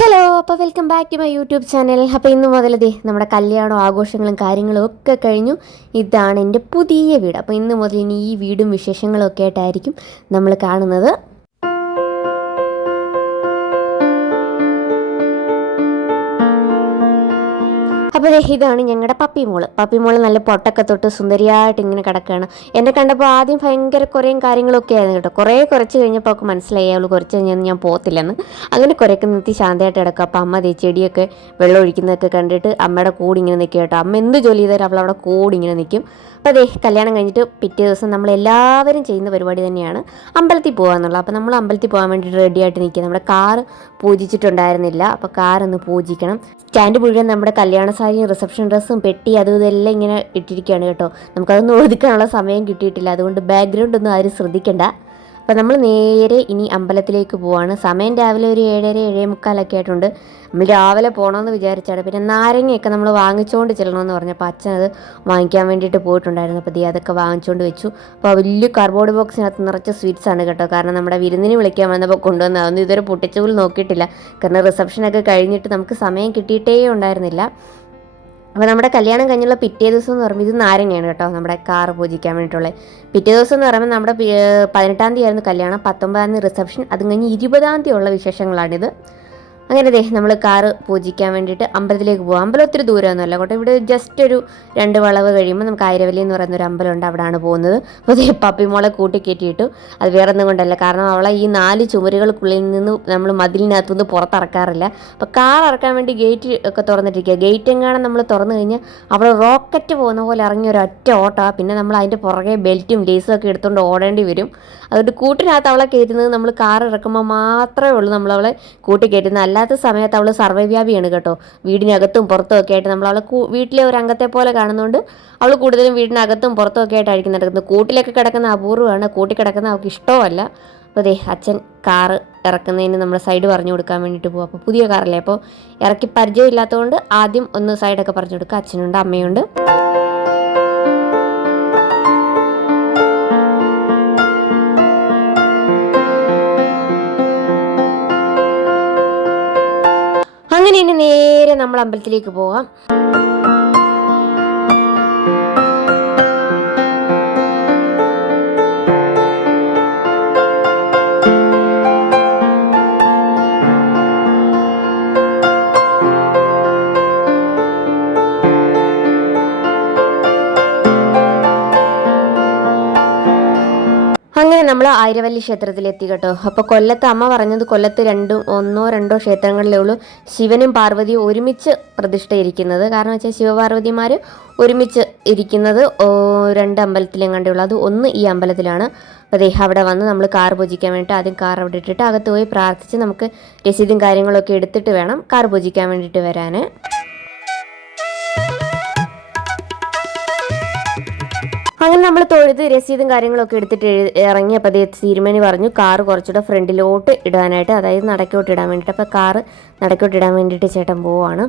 Hello അപ്പോൾ welcome back to my YouTube channel അപ്പോൾ ഇന്ന് മുതൽ ദേ നമ്മുടെ കല്യാണവും ആഘോഷങ്ങളും കാര്യങ്ങളും ഒക്കെ കഴിഞ്ഞു. ഇതാണ് എന്റെ പുതിയ വീട്. അപ്പോൾ ഇന്ന് മുതൽ ഇനി ഈ വീടും വിശേഷങ്ങളും ഒക്കെ ആയിട്ടായിരിക്കും നമ്മൾ കാണുന്നത്. അപ്പോൾ ഇതാണ് ഞങ്ങളുടെ പപ്പി മോൾ പപ്പി മോൾ നല്ല പൊട്ടൊക്കെ തൊട്ട് സുന്ദരിയായിട്ട് ഇങ്ങനെ കിടക്കുകയാണ് എന്നെ കണ്ടപ്പോൾ ആദ്യം ഭയങ്കര കുറേ കാര്യങ്ങളൊക്കെ ആയിരുന്നു കേട്ടോ. കുറേ കുറച്ച് കഴിഞ്ഞപ്പോൾ അവൾക്ക് മനസ്സിലായി. അവൾ കുറച്ച് കഴിഞ്ഞാൽ ഞാൻ പോകത്തില്ലെന്ന് അങ്ങനെ കുറേയൊക്കെ നിർത്തി ശാന്തമായിട്ട് കിടക്കുക അപ്പോൾ അമ്മ ദേ ചെടിയൊക്കെ വെള്ളം ഒഴിക്കുന്നതൊക്കെ കണ്ടിട്ട് അമ്മയുടെ കൂടി ഇങ്ങനെ നിൽക്കുക കേട്ടോ. അമ്മ എന്ത് ജോലി ചെയ്താലും അവൾ അവിടെ കൂടി ഇങ്ങനെ നിൽക്കും അപ്പോൾ അതെ കല്യാണം കഴിഞ്ഞിട്ട് പിറ്റേ ദിവസം നമ്മൾ എല്ലാവരും ചെയ്യുന്ന പരിപാടി തന്നെയാണ്. അമ്പലത്തിൽ പോകാന്നുള്ളത് അപ്പോൾ നമ്മൾ അമ്പലത്തിൽ പോകാൻ വേണ്ടിയിട്ട് റെഡിയായിട്ട് നിൽക്കുക നമ്മുടെ കാറ് പൂജിച്ചിട്ടുണ്ടായിരുന്നില്ല. അപ്പോൾ കാർ ഒന്ന് പൂജിക്കണം. സ്റ്റാൻഡ് മുഴുവൻ നമ്മുടെ കല്യാണ സാരിയും റിസപ്ഷൻ ഡ്രസ്സും പെട്ടി അതും ഇതെല്ലാം ഇങ്ങനെ ഇട്ടിരിക്കുകയാണ് കേട്ടോ. നമുക്കതൊന്നും ഒതുക്കാനുള്ള സമയം കിട്ടിയിട്ടില്ല. അതുകൊണ്ട് ബാക്ക്ഗ്രൗണ്ട് ഒന്നും ആരും ശ്രദ്ധിക്കണ്ട. അപ്പോൾ നമ്മൾ നേരെ ഇനി അമ്പലത്തിലേക്ക് പോവാണ്. സമയം രാവിലെ ഒരു ഏഴര ഏഴേ മുക്കാലൊക്കെ ആയിട്ടുണ്ട്. നമ്മൾ രാവിലെ പോകണമെന്ന് വിചാരിച്ചാണ്. പിന്നെ നാരങ്ങയൊക്കെ നമ്മൾ വാങ്ങിച്ചുകൊണ്ട് ചെല്ലണമെന്ന് പറഞ്ഞപ്പോൾ അച്ഛൻ അത് വാങ്ങിക്കാൻ വേണ്ടിയിട്ട് പോയിട്ടുണ്ടായിരുന്നു. അപ്പോൾ ദീ അതൊക്കെ വാങ്ങിച്ചുകൊണ്ട് വെച്ചു. അപ്പോൾ വലിയ കാർബോർഡ് ബോക്സിനകത്ത് നിറച്ച സ്വീറ്റ്സ് ആണ് കേട്ടോ. കാരണം നമ്മുടെ വിരുന്നിന് വിളിക്കാൻ വന്നപ്പോൾ കൊണ്ടുവന്ന അതൊന്നും ഇതുവരെ പൊട്ടിച്ചു നോക്കിയിട്ടില്ല. കാരണം റിസപ്ഷനൊക്കെ കഴിഞ്ഞിട്ട് നമുക്ക് സമയം കിട്ടിയിട്ടേ ഉണ്ടായിരുന്നില്ല. അപ്പോൾ നമ്മുടെ കല്യാണം കഴിഞ്ഞുള്ള പിറ്റേ ദിവസം എന്ന് പറയുമ്പോൾ ഇത് നാരങ്ങയാണ് കേട്ടോ. നമ്മുടെ കാർ പൂജിക്കാൻ വേണ്ടിയിട്ടുള്ളത് പിറ്റേ ദിവസം എന്ന് പറയുമ്പോൾ നമ്മുടെ പതിനെട്ടാം തീയതി ആയിരുന്നു കല്യാണം. പത്തൊമ്പതാം തീയതി റിസപ്ഷൻ അത് കഴിഞ്ഞ് ഇരുപതാം തീയതി ഉള്ള വിശേഷങ്ങളാണിത്. അങ്ങനെ ദേ നമ്മൾ കാറ് പൂജിക്കാൻ വേണ്ടിയിട്ട് അമ്പലത്തിലേക്ക് പോകാം അമ്പലം ഒത്തിരി ദൂരമൊന്നുമല്ല കേട്ടോ ഇവിടെ ജസ്റ്റ് ഒരു രണ്ട് വളവ് കഴിയുമ്പോൾ നമുക്ക് ഐരവലി എന്ന് പറയുന്ന ഒരു അമ്പലമുണ്ട് അവിടെയാണ് പോകുന്നത്. അപ്പോൾ ദേ പപ്പിമോളെ കൂട്ടി കയറ്റിയിട്ടു അത് വേറെ ഒന്നും കൊണ്ടല്ല. കാരണം അവളെ ഈ നാല് ചുമരുകൾക്കുള്ളിൽ നിന്ന് നമ്മൾ മതിലിനകത്തുനിന്ന് പുറത്തിറക്കാറില്ല. അപ്പോൾ കാർ ഇറക്കാൻ വേണ്ടി ഗേറ്റ് ഒക്കെ തുറന്നിട്ടിരിക്കുക. ഗേറ്റ് എങ്ങാനും നമ്മൾ തുറന്നു കഴിഞ്ഞാൽ അവൾ റോക്കറ്റ് പോകുന്ന പോലെ ഇറങ്ങിയ ഒരു ഒറ്റ ഓട്ടാ പിന്നെ നമ്മൾ അതിന്റെ പുറകെ ബെൽറ്റും ലേസും ഒക്കെ എടുത്തുകൊണ്ട് ഓടേണ്ടി വരും. അതുകൊണ്ട് കൂട്ടിനകത്ത് അവളെ കയറ്റുന്നത് നമ്മൾ കാർ ഇറക്കുമ്പോൾ മാത്രമേ ഉള്ളൂ നമ്മളവളെ കൂട്ടി കയറ്റുന്നത്. അല്ലാത്ത സമയത്ത് അവൾ സർവവ്യാപിയാണ് കേട്ടോ. വീടിനകത്തും പുറത്തും ഒക്കെ ആയിട്ട് നമ്മൾ അവളെ വീട്ടിലെ ഒരു അംഗത്തെ പോലെ കാണുന്നതുകൊണ്ട് അവൾ കൂടുതലും വീടിനകത്തും പുറത്തും ഒക്കെ ആയിട്ടായിരിക്കും നടക്കുന്നത്. കൂട്ടിലൊക്കെ കിടക്കുന്ന അപൂർവമാണ് കൂട്ടി കിടക്കുന്ന അവൾക്ക് ഇഷ്ടമല്ല അപ്പോൾ ദേ അച്ഛൻ കാറ് ഇറക്കുന്നതിന് നമ്മൾ സൈഡ് പറഞ്ഞു കൊടുക്കാൻ വേണ്ടിയിട്ട് പോകും അപ്പോൾ പുതിയ കാറല്ലേ? അപ്പോൾ ഇറക്കി പരിചയം ഇല്ലാത്തതുകൊണ്ട് ആദ്യം ഒന്ന് സൈഡൊക്കെ പറഞ്ഞു കൊടുക്കുക അച്ഛനുണ്ട് അമ്മയുണ്ട്. നമ്മൾ അമ്പലത്തിലേക്ക് പോകാം നമ്മൾ ആയിരവല്ലി ക്ഷേത്രത്തിലെത്തി കേട്ടോ. അപ്പോൾ കൊല്ലത്ത് അമ്മ പറഞ്ഞത് കൊല്ലത്ത് രണ്ടും ഒന്നോ രണ്ടോ ക്ഷേത്രങ്ങളിലേ ഉള്ളൂ. ശിവനും പാർവതിയും ഒരുമിച്ച് പ്രതിഷ്ഠയിരിക്കുന്നത്. കാരണം വെച്ചാൽ ശിവപാർവതിമാർ ഒരുമിച്ച് ഇരിക്കുന്നത് രണ്ട് അമ്പലത്തിലും കണ്ടുള്ളൂ അത് ഒന്ന് ഈ അമ്പലത്തിലാണ്. അപ്പോൾ ദേ അവിടെ വന്ന് നമ്മൾ കാർ പൂജിക്കാൻ വേണ്ടിയിട്ട് ആദ്യം കാർ അവിടെ ഇട്ടിട്ട് അകത്ത് പോയി പ്രാർത്ഥിച്ച് നമുക്ക് രസീതും കാര്യങ്ങളൊക്കെ എടുത്തിട്ട് വേണം കാർ പൂജിക്കാൻ വേണ്ടിയിട്ട് വരാൻ അങ്ങനെ നമ്മൾ തൊഴുത് രസീതും കാര്യങ്ങളൊക്കെ എടുത്തിട്ട് ഇറങ്ങി ഇറങ്ങിയപ്പോൾ അതേ തിരുമേനി പറഞ്ഞു കാറ് കുറച്ചുകൂടെ ഫ്രണ്ടിലോട്ട് ഇടാനായിട്ട് അതായത് നടക്കോട്ട് ഇടാൻ വേണ്ടിയിട്ട് അപ്പോൾ കാറ് നടക്കോട്ട് ഇടാൻ വേണ്ടിയിട്ട് ചേട്ടൻ പോവാണ്.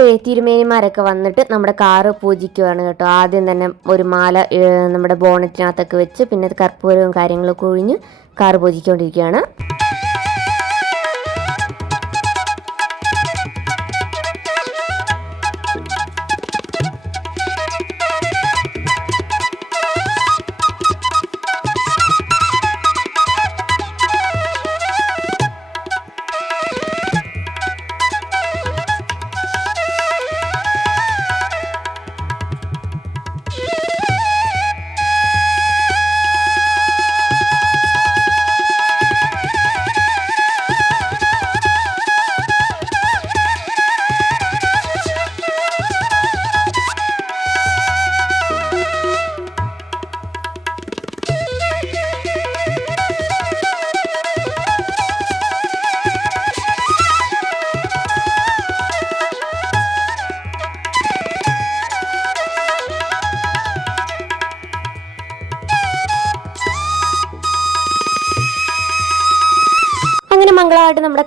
അങ്ങനെ തിരുമേനിമാരൊക്കെ വന്നിട്ട് നമ്മുടെ കാറ് പൂജിക്കുവാണ് കേട്ടോ. ആദ്യം തന്നെ ഒരു മാല നമ്മുടെ ബോണറ്റിനകത്തൊക്കെ വെച്ച് പിന്നെ കർപ്പൂരവും കാര്യങ്ങളൊക്കെ ഒഴിഞ്ഞ് കാറ് പൂജിച്ചുകൊണ്ടിരിക്കുകയാണ്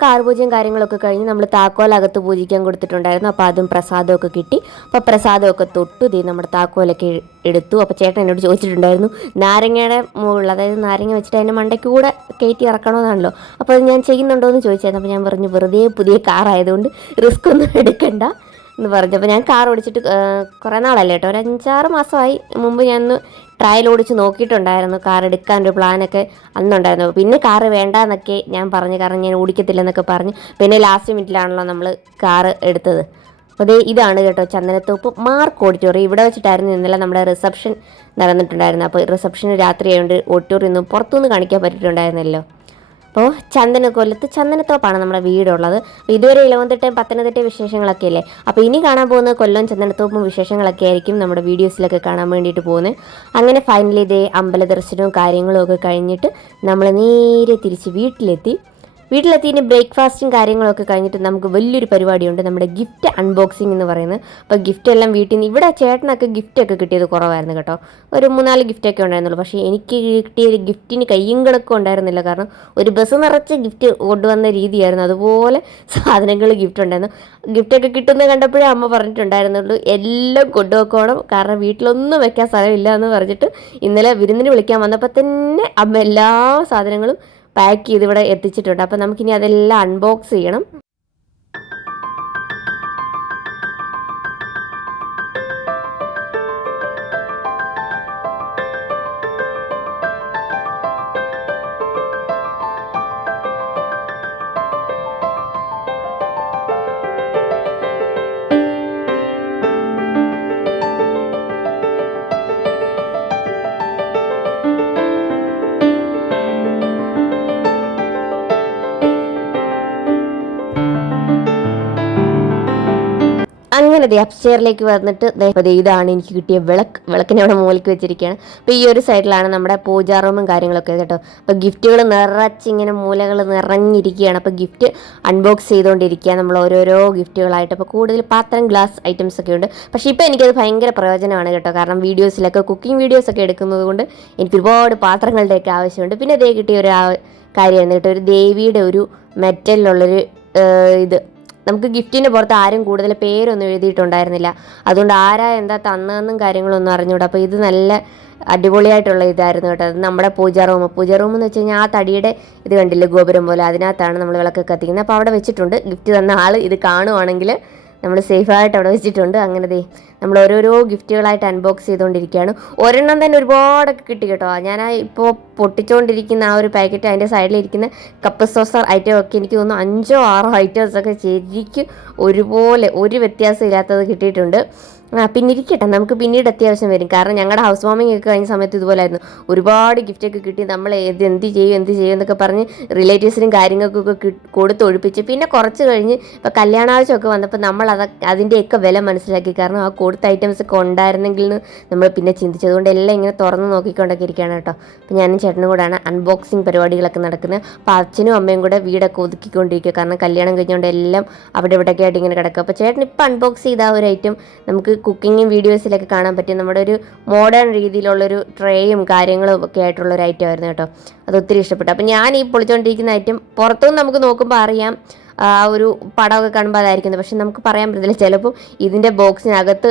മംഗളമായിട്ട് നമ്മുടെ കാർ പൂജയും കാര്യങ്ങളൊക്കെ കഴിഞ്ഞ് നമ്മൾ താക്കോൽ അകത്ത് പൂജിക്കാൻ കൊടുത്തിട്ടുണ്ടായിരുന്നു. അപ്പോൾ അതും പ്രസാദമൊക്കെ കിട്ടി. അപ്പോൾ പ്രസാദമൊക്കെ തൊട്ടു ദേ നമ്മുടെ താക്കോലൊക്കെ എടുത്തു. അപ്പോൾ ചേട്ടൻ എന്നോട് ചോദിച്ചിട്ടുണ്ടായിരുന്നു നാരങ്ങയുടെ മുകളിൽ അതായത് നാരങ്ങ വെച്ചിട്ട് അതിന്റെ മണ്ടയ്ക്ക് കൂടെ കയറ്റി ഇറക്കണമെന്നാണല്ലോ അപ്പോൾ അത് ഞാൻ ചെയ്യുന്നുണ്ടോ എന്ന് ചോദിച്ചായിരുന്നു. അപ്പോൾ ഞാൻ പറഞ്ഞു വെറുതെ പുതിയ കാറായതുകൊണ്ട് റിസ്ക് ഒന്നും എടുക്കണ്ട. എന്ന് പറഞ്ഞപ്പോൾ ഞാൻ കാർ ഓടിച്ചിട്ട് കുറേ നാളല്ലേ കേട്ടോ ഒരു അഞ്ചാറ് മാസമായി. മുമ്പ് ഞാൻ ഒന്ന് ട്രയൽ ഓടിച്ച് നോക്കിയിട്ടുണ്ടായിരുന്നു. കാർ എടുക്കാൻ ഒരു പ്ലാനൊക്കെ അന്നുണ്ടായിരുന്നു. പിന്നെ കാറ് വേണ്ടാന്നൊക്കെ ഞാൻ പറഞ്ഞു. കാരണം ഞാൻ ഓടിക്കത്തില്ലെന്നൊക്കെ പറഞ്ഞ്. പിന്നെ ലാസ്റ്റ് മിനിറ്റിലാണല്ലോ നമ്മൾ കാർ എടുത്തത്. അപ്പോൾ ഇതാണ് കേട്ടോ ചന്ദനത്തോപ്പ് മാർക്ക് ഓഡിറ്റോറിയം. ഇവിടെ വെച്ചിട്ടായിരുന്നു ഇന്നലെ നമ്മുടെ റിസപ്ഷൻ നടന്നിട്ടുണ്ടായിരുന്നു അപ്പോൾ റിസപ്ഷന് രാത്രി ആയതുകൊണ്ട് ഓഡിറ്റോറിയം ഒന്നും പുറത്തുനിന്ന് കാണിക്കാൻ പറ്റിയിട്ടുണ്ടായിരുന്നല്ലോ അപ്പോൾ ചന്ദന കൊല്ലത്ത് ചന്ദനത്തോപ്പാണ് നമ്മുടെ വീടുള്ളത്. ഇതുവരെ ഇലവന്തിട്ടയും പത്തനംതിട്ടയും വിശേഷങ്ങളൊക്കെ അല്ലേ? അപ്പോൾ ഇനി കാണാൻ പോകുന്ന കൊല്ലം ചന്ദനത്തോപ്പും വിശേഷങ്ങളൊക്കെ ആയിരിക്കും നമ്മുടെ വീഡിയോസിലൊക്കെ കാണാൻ വേണ്ടിയിട്ട് പോകുന്നത്. അങ്ങനെ ഫൈനലി ഇതേ അമ്പല ദർശനവും കാര്യങ്ങളും ഒക്കെ കഴിഞ്ഞിട്ട് നമ്മൾ നേരെ തിരിച്ച് വീട്ടിലെത്തി. വീട്ടിലെത്തിയതിന് ബ്രേക്ക്ഫാസ്റ്റും കാര്യങ്ങളൊക്കെ കഴിഞ്ഞിട്ട് നമുക്ക് വലിയൊരു പരിപാടിയുണ്ട്. നമ്മുടെ ഗിഫ്റ്റ് അൺബോക്സിംഗ് എന്ന് പറയുന്നത്. അപ്പോൾ ഗിഫ്റ്റ് എല്ലാം വീട്ടിൽ നിന്ന് ഇവിടെ ചേട്ടനൊക്കെ ഗിഫ്റ്റൊക്കെ കിട്ടിയത് കുറവായിരുന്നു കേട്ടോ. ഒരു മൂന്നാൽ ഗിഫ്റ്റൊക്കെ ഉണ്ടായിരുന്നുള്ളൂ. പക്ഷേ എനിക്ക് കിട്ടിയ ഒരു ഗിഫ്റ്റിന് കയ്യും ഉണ്ടായിരുന്നില്ല. കാരണം ഒരു ബസ് നിറച്ച് ഗിഫ്റ്റ് കൊണ്ടുവന്ന രീതിയായിരുന്നു. അതുപോലെ സാധനങ്ങൾ ഗിഫ്റ്റ് ഉണ്ടായിരുന്നു. ഗിഫ്റ്റൊക്കെ കിട്ടുന്നത് കണ്ടപ്പോഴേ അമ്മ പറഞ്ഞിട്ടുണ്ടായിരുന്നുള്ളൂ എല്ലാം കൊണ്ടുപോക്കണം കാരണം വീട്ടിലൊന്നും വെക്കാൻ സ്ഥലമില്ല എന്ന് പറഞ്ഞിട്ട് ഇന്നലെ വിരുന്നിന് വിളിക്കാൻ വന്നപ്പോൾ തന്നെ അമ്മ എല്ലാ സാധനങ്ങളും പാക്ക് ചെയ്ത് ഇവിടെ എത്തിച്ചിട്ടുണ്ട്. അപ്പോൾ നമുക്കിനി അതെല്ലാം അൺബോക്സ് ചെയ്യണം. അങ്ങനെ ദേ അപ്സ്റ്റെയറിലേക്ക് വന്നിട്ട് ദേ ഇതാണ് എനിക്ക് കിട്ടിയ വിളക്ക്. വിളക്കിനെ അവിടെ മുകളിലേക്ക് വെച്ചിരിക്കുകയാണ്. അപ്പോൾ ഈ ഒരു സൈഡിലാണ് നമ്മുടെ പൂജാ റൂമും കാര്യങ്ങളൊക്കെ കേട്ടോ. അപ്പോൾ ഗിഫ്റ്റുകൾ നിറച്ചിങ്ങനെ മൂലകൾ നിറഞ്ഞിരിക്കുകയാണ്. അപ്പോൾ ഗിഫ്റ്റ് അൺബോക്സ് ചെയ്തുകൊണ്ടിരിക്കുക നമ്മൾ ഓരോരോ ഗിഫ്റ്റുകളായിട്ട് അപ്പോൾ കൂടുതൽ പാത്രം ഗ്ലാസ് ഐറ്റംസ് ഒക്കെ ഉണ്ട്. പക്ഷേ ഇപ്പോൾ എനിക്കത് ഭയങ്കര പ്രയോജനമാണ് കേട്ടോ. കാരണം വീഡിയോസിലൊക്കെ കുക്കിംഗ് വീഡിയോസ് ഒക്കെ എടുക്കുന്നത് കൊണ്ട് എനിക്ക് ഒരുപാട് പാത്രങ്ങളുടെയൊക്കെ ആവശ്യമുണ്ട്. പിന്നെ ദേ കിട്ടിയ ഒരു കാര്യമായിരുന്നു കേട്ടോ ഒരു ദേവിയുടെ ഒരു മെറ്റലിലുള്ളൊരു ഇത് നമുക്ക് ഗിഫ്റ്റിന്റെ പുറത്ത് ആരും കൂടുതൽ പേരൊന്നും എഴുതിയിട്ടുണ്ടായിരുന്നില്ല. അതുകൊണ്ട് ആരാ എന്താ തന്നതെന്നും കാര്യങ്ങളൊന്നും അറിഞ്ഞൂടാ അപ്പോൾ ഇത് നല്ല അടിപൊളിയായിട്ടുള്ള ഇതായിരുന്നു കേട്ടോ. അത് നമ്മുടെ പൂജാ റൂം. പൂജ റൂം എന്ന് വെച്ച് കഴിഞ്ഞാൽ ആ തടിയുടെ ഇത് കണ്ടില്ലേ ഗോപുരം പോലെ? അതിനകത്താണ് നമ്മൾ വിളക്ക് കത്തിക്കുന്നത്. അപ്പോൾ അവിടെ വെച്ചിട്ടുണ്ട്. ഗിഫ്റ്റ് തന്ന ആൾ ഇത് കാണുവാണെങ്കിൽ നമ്മൾ സേഫായിട്ട് അവിടെ വെച്ചിട്ടുണ്ട്. അങ്ങനെ ദേ നമ്മൾ ഓരോരോ ഗിഫ്റ്റുകളായിട്ട് അൺബോക്സ് ചെയ്തുകൊണ്ടിരിക്കുകയാണ്. ഒരെണ്ണം തന്നെ ഒരുപാടൊക്കെ കിട്ടി കേട്ടോ. ഞാൻ ആ ഇപ്പോൾ പൊട്ടിച്ചുകൊണ്ടിരിക്കുന്ന ആ ഒരു പാക്കറ്റ് അതിന്റെ സൈഡിലിരിക്കുന്ന കപ്പ് സോസർ ഐറ്റം ഒക്കെ എനിക്ക് തോന്നുന്നു അഞ്ചോ ആറോ ഐറ്റംസ് ഒക്കെ ശരിക്കും ഒരുപോലെ ഒരു വ്യത്യാസം ഇല്ലാത്തത് കിട്ടിയിട്ടുണ്ട്. പിന്നെ ഇരിക്കട്ടെ നമുക്ക് പിന്നീട് അത്യാവശ്യം വരും. കാരണം ഞങ്ങളുടെ ഹൗസ് വാമിംഗ് ഒക്കെ കഴിഞ്ഞ സമയത്ത് ഇതുപോലായിരുന്നു. ഒരുപാട് ഗിഫ്റ്റൊക്കെ കിട്ടി. നമ്മൾ ഇത് എന്ത് ചെയ്യും എന്ത് ചെയ്യും എന്നൊക്കെ പറഞ്ഞ് റിലേറ്റീവ്സിനും കാര്യങ്ങൾക്കൊക്കെ കൊടുത്ത് ഒഴിപ്പിച്ച്. പിന്നെ കുറച്ച് കഴിഞ്ഞ് ഇപ്പോൾ കല്യാണാവശ്യമൊക്കെ വന്നപ്പോൾ നമ്മൾ അത് അതിന്റെയൊക്കെ വില മനസ്സിലാക്കി. കാരണം ആ കൊടുത്ത ഐറ്റംസ് ഒക്കെ ഉണ്ടായിരുന്നെങ്കിൽ നമ്മൾ പിന്നെ ചിന്തിച്ചത്. അതുകൊണ്ട് എല്ലാം ഇങ്ങനെ തുറന്ന് നോക്കിക്കൊണ്ടൊക്കെ ഇരിക്കുകയാണ് കേട്ടോ. അപ്പോൾ ഞാനും ചേട്ടനും കൂടെയാണ് അൺബോക്സിങ് പരിപാടികളൊക്കെ നടക്കുന്നത് അപ്പോൾ അച്ഛനും അമ്മയും കൂടെ വീടൊക്കെ ഒതുക്കിക്കൊണ്ടിരിക്കുക കാരണം കല്യാണം കഴിഞ്ഞുകൊണ്ട് എല്ലാം അവിടെ ഇവിടെയൊക്കെ ആയിട്ട് ഇങ്ങനെ കിടക്കുക അപ്പോൾ ചേട്ടൻ ഇപ്പോൾ അൺബോക്സ് ചെയ്ത ആ ഒരു ഐറ്റം നമുക്ക് കുക്കിങ്ങും വീഡിയോസിലൊക്കെ കാണാൻ പറ്റും നമ്മുടെ ഒരു മോഡേൺ രീതിയിലുള്ളൊരു ട്രേയും കാര്യങ്ങളും ഒക്കെ ആയിട്ടുള്ള ഒരു ഐറ്റം ആയിരുന്നു കേട്ടോ. അത് ഒത്തിരി ഇഷ്ടപ്പെട്ടു. അപ്പം ഞാൻ ഈ പൊളിച്ചുകൊണ്ടിരിക്കുന്ന ഐറ്റം പുറത്തുനിന്ന് നമുക്ക് നോക്കുമ്പോൾ അറിയാം. ആ ഒരു പടമൊക്കെ കാണുമ്പോൾ അതായിരിക്കുന്നത്. പക്ഷെ നമുക്ക് പറയാൻ പറ്റത്തില്ല. ചിലപ്പോൾ ഇതിന്റെ ബോക്സിനകത്ത്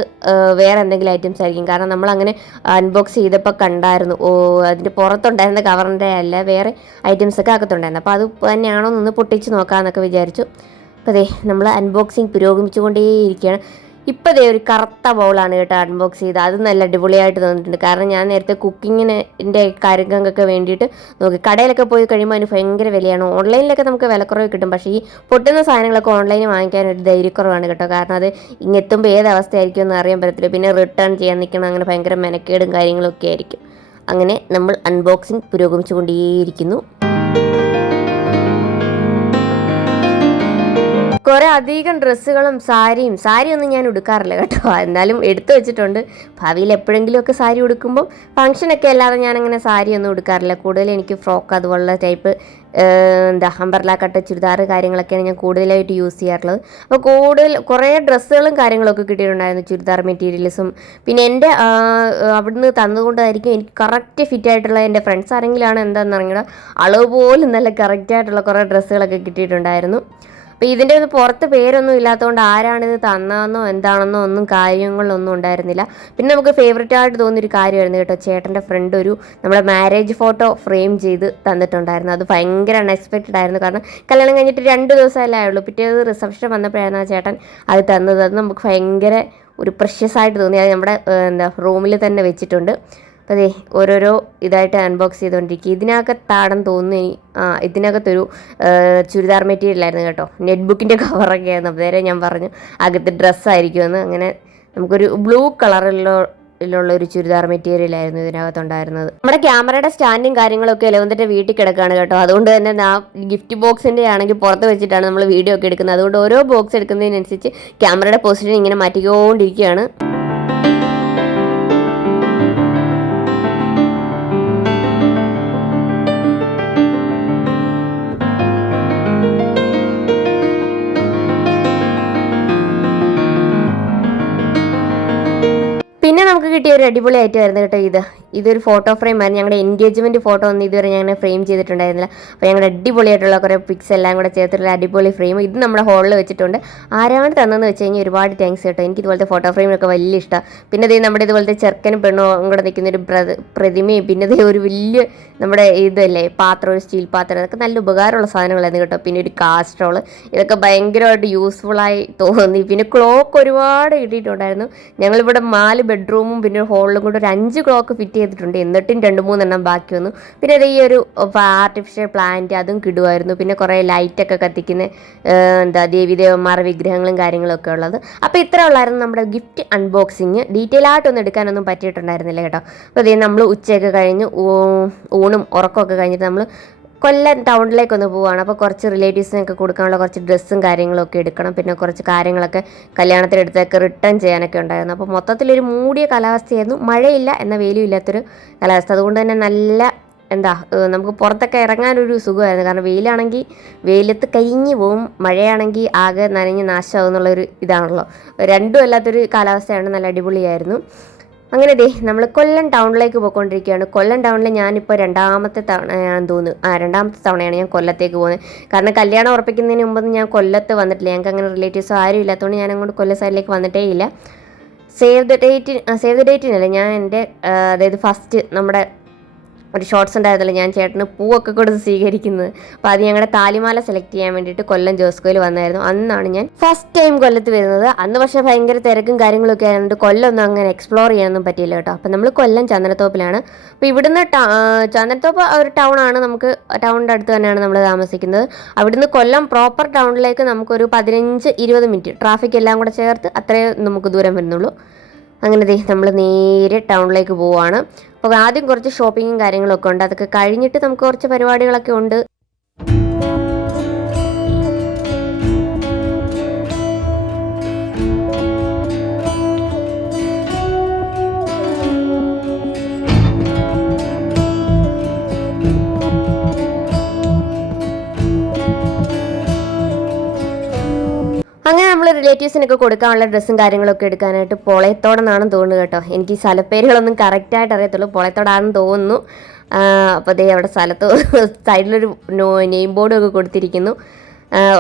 വേറെ എന്തെങ്കിലും ഐറ്റംസ് ആയിരിക്കും. കാരണം നമ്മൾ അങ്ങനെ അൺബോക്സ് ചെയ്തപ്പോൾ കണ്ടായിരുന്നു. ഓ അതിന്റെ പുറത്തുണ്ടായിരുന്ന കവറിന്റെ അല്ല വേറെ ഐറ്റംസ് ഒക്കെ അകത്തുണ്ടായിരുന്നു. അപ്പോൾ അത് തന്നെയാണോ എന്ന് പൊട്ടിച്ച് നോക്കാമെന്നൊക്കെ വിചാരിച്ചു. അപ്പോൾ അതെ നമ്മൾ അൺബോക്സിങ് പുരോഗമിച്ചുകൊണ്ടേയിരിക്കുകയാണ്. ഇപ്പോൾ ദേ ഒരു കറുത്ത ബൗളാണ് കേട്ടോ അൺബോക്സ് ചെയ്ത് അത് നല്ല അടിപൊളിയായിട്ട് തോന്നിയിട്ടുണ്ട് കാരണം ഞാൻ നേരത്തെ കുക്കിങ്ങിന്റെ കാര്യങ്ങൾക്കൊക്കെ വേണ്ടിയിട്ട് നോക്കി. കടയിലൊക്കെ പോയി കഴിയുമ്പോൾ അതിന് ഭയങ്കര വിലയാണ്. ഓൺലൈനിലൊക്കെ നമുക്ക് വിലക്കുറവ് കിട്ടും. പക്ഷേ ഈ പൊട്ടുന്ന സാധനങ്ങളൊക്കെ ഓൺലൈനിൽ വാങ്ങിക്കാൻ ഒരു ധൈര്യക്കുറവാണ് കേട്ടോ. കാരണം അത് ഇങ്ങെത്തുമ്പോൾ ഏത് അവസ്ഥയായിരിക്കും എന്ന് അറിയാൻ പറ്റത്തില്ല. പിന്നെ റിട്ടേൺ ചെയ്യാൻ നിൽക്കണം അങ്ങനെ ഭയങ്കര മെനക്കേടും കാര്യങ്ങളൊക്കെ ആയിരിക്കും. അങ്ങനെ നമ്മൾ അൺബോക്സിങ് പുരോഗമിച്ചുകൊണ്ടേയിരിക്കുന്നു. കുറെ അധികം ഡ്രസ്സുകളും സാരിയും സാരി ഒന്നും ഞാൻ ഉടുക്കാറില്ല കേട്ടോ. എന്നാലും എടുത്തു വെച്ചിട്ടുണ്ട്. ഭാവിയിൽ എപ്പോഴെങ്കിലും ഒക്കെ സാരി ഉടുക്കുമ്പോൾ ഫംഗ്ഷനൊക്കെ അല്ലാതെ ഞാൻ അങ്ങനെ സാരി ഒന്നും ഉടുക്കാറില്ല. കൂടുതൽ എനിക്ക് ഫ്രോക്ക് അതുപോലുള്ള ടൈപ്പ് എന്താ അമ്പർല കട്ട് ചുരിദാർ കാര്യങ്ങളൊക്കെയാണ് ഞാൻ കൂടുതലായിട്ട് യൂസ് ചെയ്യാറുള്ളത്. അപ്പോൾ കൂടുതൽ കുറേ ഡ്രസ്സുകളും കാര്യങ്ങളൊക്കെ കിട്ടിയിട്ടുണ്ടായിരുന്നു. ചുരിദാർ മെറ്റീരിയൽസും പിന്നെ എന്റെ അവിടുന്ന് തന്നുകൊണ്ടായിരിക്കും എനിക്ക് കറക്റ്റ് ഫിറ്റ് ആയിട്ടുള്ള എന്റെ ഫ്രണ്ട്സ് ആരെങ്കിലാണ് എന്താണെന്ന് അറിഞ്ഞാൽ അളവ് പോലും നല്ല കറക്റ്റ് ആയിട്ടുള്ള കുറേ ഡ്രസ്സുകളൊക്കെ കിട്ടിയിട്ടുണ്ടായിരുന്നു. അപ്പോൾ ഇതിന്റെ ഒന്ന് പുറത്ത് പേരൊന്നും ഇല്ലാത്തതുകൊണ്ട് ആരാണിത് തന്നതെന്നോ എന്താണെന്നോ ഒന്നും കാര്യങ്ങളൊന്നും ഉണ്ടായിരുന്നില്ല. പിന്നെ നമുക്ക് ഫേവററ്റ് ആയിട്ട് തോന്നിയൊരു കാര്യമായിരുന്നു കേട്ടോ. ചേട്ടന്റെ ഫ്രണ്ട് ഒരു നമ്മുടെ മാരേജ് ഫോട്ടോ ഫ്രെയിം ചെയ്ത് തന്നിട്ടുണ്ടായിരുന്നു. അത് ഭയങ്കര അൺഎക്സ്പെക്റ്റഡ് ആയിരുന്നു. കാരണം കല്യാണം കഴിഞ്ഞിട്ട് രണ്ട് ദിവസമല്ലേ ആയുള്ളൂ. പിറ്റേ റിസപ്ഷൻ വന്നപ്പോഴായിരുന്നു ആ ചേട്ടൻ അത് തന്നത്. അത് നമുക്ക് ഭയങ്കര ഒരു പ്രഷ്യസ് ആയിട്ട് തോന്നി. അത് നമ്മുടെ എന്താ റൂമിൽ തന്നെ വെച്ചിട്ടുണ്ട്. അതെ ഓരോരോ ഇതായിട്ട് അൺബോക്സ് ചെയ്തുകൊണ്ടിരിക്കുക ഇതിനകത്താണെന്ന് തോന്നുന്നു ആ ഇതിനകത്തൊരു ചുരിദാർ മെറ്റീരിയൽ ആയിരുന്നു കേട്ടോ. നെറ്റ് ബുക്കിന്റെ കവറൊക്കെ ആയിരുന്നു അപ്പോൾ ഞാൻ പറഞ്ഞു അകത്ത് ഡ്രസ്സായിരിക്കുമെന്ന് അങ്ങനെ നമുക്കൊരു ബ്ലൂ കളറിലുള്ള ിലുള്ള ഒരു ചുരിദാർ മെറ്റീരിയൽ ആയിരുന്നു ഇതിനകത്തുണ്ടായിരുന്നത്. നമ്മുടെ ക്യാമറയുടെ സ്റ്റാൻഡും കാര്യങ്ങളൊക്കെ ഇലവന്തിന്റെ വീട്ടിൽ കിടക്കുകയാണ് കേട്ടോ. അതുകൊണ്ട് തന്നെ ആ ഗിഫ്റ്റ് ബോക്സിന്റെ ആണെങ്കിൽ പുറത്ത് വെച്ചിട്ടാണ് നമ്മൾ വീഡിയോ ഒക്കെ എടുക്കുന്നത്. അതുകൊണ്ട് ഓരോ ബോക്സ് എടുക്കുന്നതിനനുസരിച്ച് ക്യാമറയുടെ പൊസിഷൻ ഇങ്ങനെ മാറ്റിക്കൊണ്ടിരിക്കുകയാണ്. കിട്ടിയ ഒരു അടിപൊളി ആയിട്ട് വരുന്നത് കേട്ടോ ഇത്. ഇതൊരു ഫോട്ടോ ഫ്രെയിം ആയിരുന്നു. ഞങ്ങളുടെ എൻഗേജ്മെന്റ് ഫോട്ടോ ഒന്നും ഇതുവരെ ഞങ്ങൾ ഫ്രെയിം ചെയ്തിട്ടുണ്ടായിരുന്നില്ല. അപ്പോൾ ഞങ്ങളുടെ അടിപൊളിയായിട്ടുള്ള കുറേ പിക്സ് എല്ലാം കൂടെ ചേർത്തിട്ടുള്ള അടിപൊളി ഫ്രെയിം ഇത് നമ്മുടെ ഹോളിൽ വെച്ചിട്ടുണ്ട്. ആരാണ് തന്നെന്ന് വെച്ച് കഴിഞ്ഞാൽ ഒരുപാട് താങ്ക്സ് കേട്ടോ. എനിക്ക് ഇതുപോലത്തെ ഫോട്ടോ ഫ്രെയിമൊക്കെ വലിയ ഇഷ്ടമാണ് പിന്നെ അതേ നമ്മുടെ ഇതുപോലത്തെ ചെറുക്കനും പെണ്ണും കൂടെ നിൽക്കുന്ന ഒരു പ്ര- പ്രതിമയും പിന്നെ അതേ ഒരു വലിയ നമ്മുടെ ഇതല്ലേ പാത്രം ഒരു സ്റ്റീൽ പാത്രം അതൊക്കെ നല്ല ഉപകാരമുള്ള സാധനങ്ങളായിരുന്നു കേട്ടോ. പിന്നെ ഒരു കാസ്ട്രോൾ ഇതൊക്കെ ഭയങ്കരമായിട്ട് യൂസ്ഫുള്ളായി തോന്നി. പിന്നെ ക്ലോക്ക് ഒരുപാട് കിട്ടിയിട്ടുണ്ടായിരുന്നു. ഞങ്ങളിവിടെ നാല് ബെഡ്റൂമും പിന്നെ ഹോളിലും കൂടെ ഒരു അഞ്ച് ക്ലോക്ക് ഫിറ്റ് ചെയ്തിട്ടുണ്ട്. എന്നിട്ടും രണ്ട് മൂന്നെണ്ണം ബാക്കി വന്നു പിന്നെ അത് ഈ ഒരു ആർട്ടിഫിഷ്യൽ പ്ലാന്റ് അതും കിടുമായിരുന്നു പിന്നെ കുറേ ലൈറ്റൊക്കെ കത്തിക്കുന്ന എന്താ ദേവീദേവന്മാരുടെ വിഗ്രഹങ്ങളും കാര്യങ്ങളൊക്കെ ഉള്ളത്. അപ്പോൾ ഇത്ര ഉള്ളായിരുന്നു നമ്മുടെ ഗിഫ്റ്റ് അൺബോക്സിങ് ഡീറ്റെയിൽ ആയിട്ടൊന്നും എടുക്കാനൊന്നും പറ്റിയിട്ടുണ്ടായിരുന്നില്ല കേട്ടോ. അപ്പോൾ അതേ നമ്മൾ ഉച്ചയൊക്കെ കഴിഞ്ഞ് ഊണും ഉറക്കമൊക്കെ കഴിഞ്ഞിട്ട് നമ്മൾ കൊല്ലം ടൗണിലേക്ക് ഒന്ന് പോവുകയാണ് അപ്പോൾ കുറച്ച് റിലേറ്റീവ്സിനൊക്കെ കൊടുക്കാനുള്ള കുറച്ച് ഡ്രസ്സും കാര്യങ്ങളൊക്കെ എടുക്കണം. പിന്നെ കുറച്ച് കാര്യങ്ങളൊക്കെ കല്യാണത്തിനെടുത്തൊക്കെ റിട്ടേൺ ചെയ്യാനൊക്കെ ഉണ്ടായിരുന്നു. അപ്പോൾ മൊത്തത്തിലൊരു മൂടിയ കാലാവസ്ഥയായിരുന്നു. മഴയില്ല എന്ന വെയിലും ഇല്ലാത്തൊരു കാലാവസ്ഥ. അതുകൊണ്ട് തന്നെ നല്ല എന്താ നമുക്ക് പുറത്തൊക്കെ ഇറങ്ങാനൊരു സുഖമായിരുന്നു. കാരണം വെയിലാണെങ്കിൽ വെയിലത്ത് കരിഞ്ഞു പോവും. മഴയാണെങ്കിൽ ആകെ നനഞ്ഞ് നാശമാകുന്നുള്ളൊരു ഇതാണല്ലോ. രണ്ടും അല്ലാത്തൊരു കാലാവസ്ഥയാണ് നല്ല അടിപൊളിയായിരുന്നു. അങ്ങനെ ദേ നമ്മൾ കൊല്ലം ടൗണിലേക്ക് പോയിക്കൊണ്ടിരിക്കുകയാണ്. കൊല്ലം ടൗണിൽ ഞാനിപ്പോൾ രണ്ടാമത്തെ തവണയാണ് തോന്നുന്നു ആ രണ്ടാമത്തെ തവണയാണ് ഞാൻ കൊല്ലത്തേക്ക് പോകുന്നത്. കാരണം കല്യാണം ഉറപ്പിക്കുന്നതിന് മുമ്പൊന്നും ഞാൻ കൊല്ലത്ത് വന്നിട്ടില്ല. ഞങ്ങൾക്ക് അങ്ങനെ റിലേറ്റീവ്സ് ആരും ഇല്ലാത്തതുകൊണ്ട് ഞാൻ അങ്ങോട്ട് കൊല്ലം സൈഡിലേക്ക് വന്നിട്ടേ ഇല്ല. Save the date save the ഡേറ്റിനല്ല ഞാൻ എന്റെ അതായത് ഫസ്റ്റ് നമ്മുടെ ഒരു ഷോർട്സ് ഉണ്ടായിരുന്നല്ലോ ഞാൻ ചേട്ടന് പൂവൊക്കെ കൊടുത്ത് സ്വീകരിക്കുന്നത്. അപ്പോൾ അത് ഞങ്ങളുടെ താലിമാല സെലക്ട് ചെയ്യാൻ വേണ്ടിയിട്ട് കൊല്ലം ജോസ്കോയിൽ വന്നായിരുന്നു. അന്നാണ് ഞാൻ ഫസ്റ്റ് ടൈം കൊല്ലത്ത് വരുന്നത്. അന്ന് പക്ഷേ ഭയങ്കര തിരക്കും കാര്യങ്ങളൊക്കെ ആയതുകൊണ്ട് കൊല്ലമൊന്നും അങ്ങനെ എക്സ്പ്ലോർ ചെയ്യാനൊന്നും പറ്റിയില്ല കേട്ടോ. അപ്പോൾ നമ്മൾ കൊല്ലം ചന്ദനത്തോപ്പിലാണ്. അപ്പോൾ ഇവിടുന്ന് ചന്ദനത്തോപ്പ് ഒരു ടൗൺ ആണ്. നമുക്ക് ടൗണിന്റെ അടുത്ത് തന്നെയാണ് നമ്മൾ താമസിക്കുന്നത്. അവിടുന്ന് കൊല്ലം പ്രോപ്പർ ടൗണിലേക്ക് നമുക്കൊരു പതിനഞ്ച് ഇരുപത് മിനിറ്റ് ട്രാഫിക് എല്ലാം കൂടെ ചേർത്ത് അത്രേ നമുക്ക് ദൂരം വരുന്നുള്ളൂ. അങ്ങനെ ദേ നമ്മൾ നേരെ ടൗണിലേക്ക് പോവുകയാണ് അപ്പോൾ ആദ്യം കുറച്ച് ഷോപ്പിങ്ങും കാര്യങ്ങളൊക്കെ ഉണ്ട്. അതൊക്കെ കഴിഞ്ഞിട്ട് നമുക്ക് കുറച്ച് പരിപാടികളൊക്കെ ഉണ്ട്. നമ്മൾ റിലേറ്റീവ്സിനൊക്കെ കൊടുക്കാനുള്ള ഡ്രസ്സും കാര്യങ്ങളൊക്കെ എടുക്കാനായിട്ട് പൊളയത്തോടെന്നാണെന്ന് തോന്നുന്നു കേട്ടോ. എനിക്ക് സ്ഥലപ്പേരുകളൊന്നും കറക്റ്റായിട്ട് അറിയത്തുള്ളൂ. പൊളയത്തോടാണെന്ന് തോന്നുന്നു. അപ്പോൾ അതേ അവിടെ സ്ഥലത്ത് സൈഡിലൊരു നെയിം ബോർഡും ഒക്കെ കൊടുത്തിരിക്കുന്നു.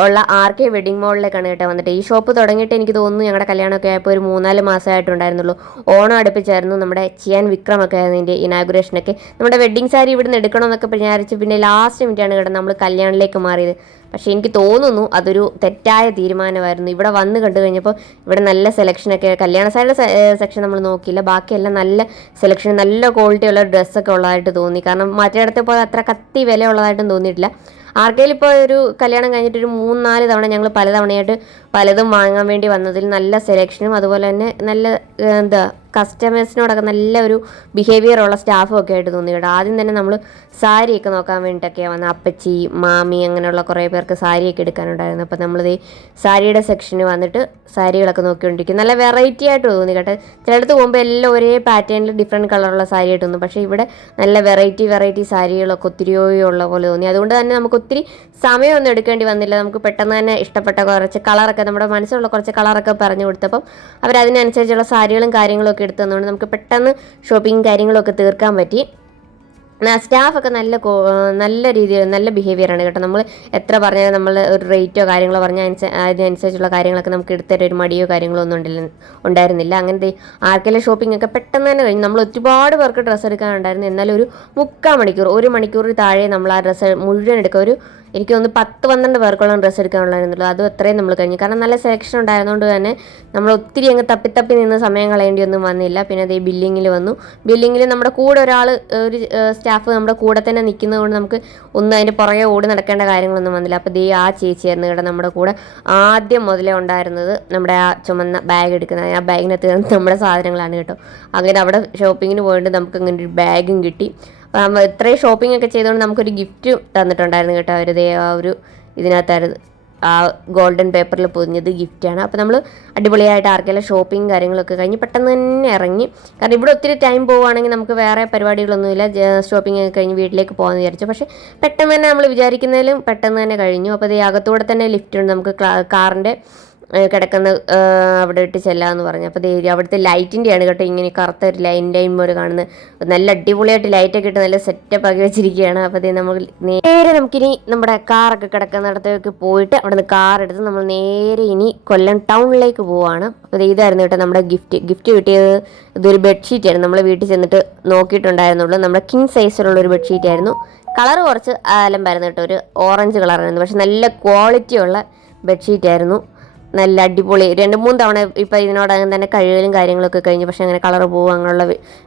ഉള്ള ആർ കെ വെഡിങ് മോളിലേക്കാണ് കേട്ടോ വന്നിട്ട്. ഈ ഷോപ്പ് തുടങ്ങിയിട്ട് എനിക്ക് തോന്നുന്നു ഞങ്ങളുടെ കല്യാണമൊക്കെ ആയപ്പോൾ ഒരു മൂന്നാൽ മാസമായിട്ടുണ്ടായിരുന്നുള്ളൂ. ഓണം അടുപ്പിച്ചായിരുന്നു നമ്മുടെ ചിയാൻ വിക്രമൊക്കെ ആയിരുന്നു ഇതിന്റെ ഇനാഗുറേഷനൊക്കെ നമ്മുടെ വെഡിങ് സാരി ഇവിടുന്ന് എടുക്കണമെന്നൊക്കെ വിചാരിച്ച് പിന്നെ ലാസ്റ്റ് മിനിറ്റാണ് കേട്ടോ നമ്മൾ കല്യാണിലേക്ക് മാറിയത്. പക്ഷേ എനിക്ക് തോന്നുന്നു അതൊരു തെറ്റായ തീരുമാനമായിരുന്നു. ഇവിടെ വന്ന് കണ്ടു കഴിഞ്ഞപ്പോൾ ഇവിടെ നല്ല സെലക്ഷനൊക്കെ കല്യാണ സാരിയുടെ സെക്ഷൻ നമ്മൾ നോക്കിയില്ല. ബാക്കിയെല്ലാം നല്ല സെലക്ഷൻ നല്ല ക്വാളിറ്റി ഉള്ള ഡ്രസ്സൊക്കെ ഉള്ളതായിട്ട് തോന്നി. കാരണം മറ്റേടത്തെ പോലെ അത്ര കത്തി വില ഉള്ളതായിട്ടും തോന്നിയിട്ടില്ല. ആർക്കെങ്കിലും ഇപ്പോൾ ഒരു കല്യാണം കഴിഞ്ഞിട്ട് ഒരു മൂന്ന് നാല് തവണ ഞങ്ങൾ പലതവണയായിട്ട് പലതും വാങ്ങാൻ വേണ്ടി വന്നതിൽ നല്ല സെലക്ഷനും അതുപോലെ തന്നെ നല്ല എന്താ കസ്റ്റമേഴ്സിനോടൊക്കെ നല്ല ഒരു ബിഹേവിയർ ഉള്ള സ്റ്റാഫും ഒക്കെ ആയിട്ട് തോന്നി കേട്ടോ. ആദ്യം തന്നെ നമ്മൾ സാരിയൊക്കെ നോക്കാൻ വേണ്ടിയിട്ടൊക്കെയാണ് വന്നത് അപ്പച്ചി മാമി അങ്ങനെയുള്ള കുറേ പേർക്ക് സാരിയൊക്കെ എടുക്കാനുണ്ടായിരുന്നു. അപ്പോൾ നമ്മളിത് സാരിയുടെ സെക്ഷന് വന്നിട്ട് സാരികളൊക്കെ നോക്കിക്കൊണ്ടിരിക്കും. നല്ല വെറൈറ്റി ആയിട്ട് തോന്നി കേട്ടോ. ചിലയിടത്ത് പോകുമ്പോൾ എല്ലാം ഒരേ പാറ്റേണിൽ ഡിഫറെന്റ് കളറുള്ള സാരി ആയിട്ട് തോന്നും. പക്ഷേ ഇവിടെ നല്ല വെറൈറ്റി വെറൈറ്റി സാരികളൊക്കെ ഒത്തിരിയോ ഉള്ള പോലെ തോന്നി. അതുകൊണ്ട് തന്നെ നമുക്ക് ഒത്തിരി സമയമൊന്നും എടുക്കേണ്ടി വന്നില്ല. നമുക്ക് പെട്ടെന്ന് തന്നെ ഇഷ്ടപ്പെട്ട കുറച്ച് കളറൊക്കെ നമ്മുടെ മനസ്സിലുള്ള കുറച്ച് കളറൊക്കെ പറഞ്ഞു കൊടുത്തപ്പം അതിനനുസരിച്ചുള്ള സാരികളും കാര്യങ്ങളൊക്കെ എടുത്തു തന്നുകൊണ്ട് നമുക്ക് പെട്ടെന്ന് ഷോപ്പിംഗ് കാര്യങ്ങളൊക്കെ തീർക്കാൻ പറ്റി. സ്റ്റാഫൊക്കെ നല്ല നല്ല രീതിയിൽ നല്ല ബിഹേവിയറാണ് കേട്ടോ. നമ്മൾ എത്ര പറഞ്ഞാലും നമ്മൾ ഒരു റേറ്റോ കാര്യങ്ങളോ പറഞ്ഞാൽ അതിനനുസരിച്ചുള്ള കാര്യങ്ങളൊക്കെ നമുക്ക് എടുത്തര ഒരു മടിയോ കാര്യങ്ങളോ ഒന്നും ഉണ്ടില്ല ഉണ്ടായിരുന്നില്ല. അങ്ങനത്തെ ആർക്കെല്ലാം ഷോപ്പിംഗ് ഒക്കെ പെട്ടെന്ന് തന്നെ കഴിഞ്ഞു. നമ്മൾ ഒരുപാട് പേർക്ക് ഡ്രസ്സ് എടുക്കാനുണ്ടായിരുന്നു എന്നാലും ഒരു മുക്കാൽ മണിക്കൂർ ഒരു മണിക്കൂറിൽ താഴെ നമ്മൾ ആ ഡ്രസ്സ് മുഴുവൻ എടുക്കുക ഒരു എനിക്ക് തോന്നുന്നു പത്ത് പന്ത്രണ്ട് പേർക്കോളം ഡ്രസ്സ് എടുക്കാനുള്ളായിരുന്നുള്ളൂ. അതും അത്രയും നമ്മൾ കഴിഞ്ഞു. കാരണം നല്ല സെലക്ഷൻ ഉണ്ടായതുകൊണ്ട് തന്നെ നമ്മൾ ഒത്തിരി അങ്ങ് തപ്പിത്തപ്പി തപ്പി നിന്ന് സമയം കളയേണ്ടി ഒന്നും വന്നില്ല. പിന്നെ അതേ ബില്ലിങ്ങിൽ വന്നു. ബില്ലിങ്ങിൽ നമ്മുടെ കൂടെ ഒരാൾ ഒരു സ്റ്റാഫ് നമ്മുടെ കൂടെ തന്നെ നിൽക്കുന്നതുകൊണ്ട് നമുക്ക് ഒന്നും അതിന്റെ പുറകെ ഓടി നടക്കേണ്ട കാര്യങ്ങളൊന്നും വന്നില്ല. അപ്പോൾ ദേ ആ ചേച്ചിയായിരുന്നു ഇവിടെ നമ്മുടെ കൂടെ ആദ്യം മുതലേ ഉണ്ടായിരുന്നത് നമ്മുടെ ആ ചുമന്ന ബാഗ് എടുക്കുന്നത് ആ ബാഗിനകത്ത് നമ്മുടെ സാധനങ്ങളാണ് കേട്ടോ. അങ്ങനെ അവിടെ ഷോപ്പിങ്ങിന് പോയിട്ട് നമുക്ക് അങ്ങനെ ഒരു ബാഗും കിട്ടി. ഇത്രയും ഷോപ്പിംഗ് ഒക്കെ ചെയ്തുകൊണ്ട് നമുക്കൊരു ഗിഫ്റ്റ് തന്നിട്ടുണ്ടായിരുന്നു കേട്ടോ. അവരുടെ ആ ഒരു ഇതിനകത്തായിരുന്നു. ആ ഗോൾഡൻ പേപ്പറിൽ പൊതിഞ്ഞത് ഗിഫ്റ്റാണ് അപ്പോൾ നമ്മൾ അടിപൊളിയായിട്ട് ആർക്കെല്ലാം ഷോപ്പിംഗ് കാര്യങ്ങളൊക്കെ കഴിഞ്ഞ് പെട്ടെന്ന് തന്നെ ഇറങ്ങി. കാരണം ഇവിടെ ഒത്തിരി ടൈം പോവുകയാണെങ്കിൽ നമുക്ക് വേറെ പരിപാടികളൊന്നുമില്ല. ഷോപ്പിംഗ് ഒക്കെ കഴിഞ്ഞ് വീട്ടിലേക്ക് പോകാമെന്ന് വിചാരിച്ചു. പക്ഷേ പെട്ടെന്ന് തന്നെ നമ്മൾ വിചാരിക്കുന്നതിലും പെട്ടെന്ന് തന്നെ കഴിഞ്ഞു. അപ്പോൾ അത് അകത്തൂടെ തന്നെ ലിഫ്റ്റ് ഉണ്ട്. നമുക്ക് കാറിന്റെ കിടക്കുന്ന അവിടെ ഇട്ട് ചെല്ലാമെന്ന് പറഞ്ഞു. അപ്പോൾ ദേ അവിടുത്തെ ലൈറ്റിന്റെയാണ് കേട്ടോ ഇങ്ങനെ കറുത്ത ഒരു ലൈൻ പോലെ കാണുന്നത് നല്ല അടിപൊളിയായിട്ട് ലൈറ്റൊക്കെ ഇട്ട് നല്ല സെറ്റപ്പ് ആക്കി വെച്ചിരിക്കുകയാണ്. അപ്പോൾ ദേ നമ്മൾ നേരെ നമുക്കിനി നമ്മുടെ കാറൊക്കെ കിടക്കുന്ന കിടക്കുന്നിടത്തേക്ക് പോയിട്ട് അവിടെ നിന്ന് കാർ എടുത്ത് നമ്മൾ നേരെ ഇനി കൊല്ലം ടൗണിലേക്ക് പോവാണ്. അപ്പോൾ ഇതായിരുന്നു കേട്ടോ നമ്മുടെ ഗിഫ്റ്റ് ഗിഫ്റ്റ് കിട്ടിയത്. ഇതൊരു ബെഡ്ഷീറ്റായിരുന്നു നമ്മൾ വീട്ടിൽ ചെന്നിട്ട് നോക്കിയിട്ടുണ്ടായിരുന്നുള്ളൂ. നമ്മുടെ കിങ് സൈസിലുള്ള ഒരു ബെഡ്ഷീറ്റായിരുന്നു കളർ കുറച്ച് അലമ്പായിരുന്നു കേട്ടോ. ഒരു ഓറഞ്ച് കളറായിരുന്നു പക്ഷെ നല്ല ക്വാളിറ്റിയുള്ള ബെഡ്ഷീറ്റ് ആയിരുന്നു. നല്ല അടിപൊളി. രണ്ട് മൂന്ന് തവണ ഇപ്പം ഇതിനോടകം തന്നെ കഴുകലും കാര്യങ്ങളൊക്കെ കഴിഞ്ഞു. പക്ഷേ അങ്ങനെ കളർ പോകും അങ്ങനെയുള്ള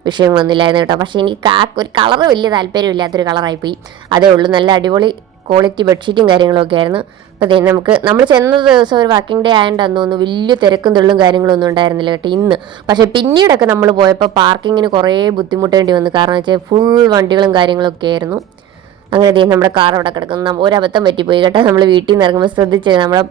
വിഷയങ്ങളൊന്നും ഇല്ലായിരുന്നു കേട്ടോ. പക്ഷേ എനിക്ക് ആ ഒരു കളർ വലിയ താല്പര്യമില്ലാത്തൊരു കളറായിപ്പോയി അതേ ഉള്ളൂ. നല്ല അടിപൊളി ക്വാളിറ്റി ബെഡ്ഷീറ്റും കാര്യങ്ങളൊക്കെ ആയിരുന്നു. അപ്പോൾ അതെ നമുക്ക് നമ്മൾ ചെന്ന ദിവസം ഒരു വർക്കിംഗ് ഡേ ആയതുകൊണ്ടാന്ന് തോന്നുന്നു വലിയ തിരക്കും തെള്ളും കാര്യങ്ങളൊന്നും ഉണ്ടായിരുന്നില്ല കേട്ടോ ഇന്ന്. പക്ഷേ പിന്നീടൊക്കെ നമ്മൾ പോയപ്പോൾ പാർക്കിങ്ങിന് കുറേ ബുദ്ധിമുട്ടേണ്ടി വന്നു. കാരണം വെച്ചാൽ ഫുൾ വണ്ടികളും കാര്യങ്ങളൊക്കെ ആയിരുന്നു. അങ്ങനെ ദേ നമ്മുടെ കാർ അവിടെ കിടക്കുന്നു. ഒരബദ്ധം പറ്റിപ്പോയി കേട്ടോ. നമ്മൾ വീട്ടിൽ നിന്ന് ഇറങ്ങുമ്പോൾ ശ്രദ്ധിച്ച് നമ്മളെ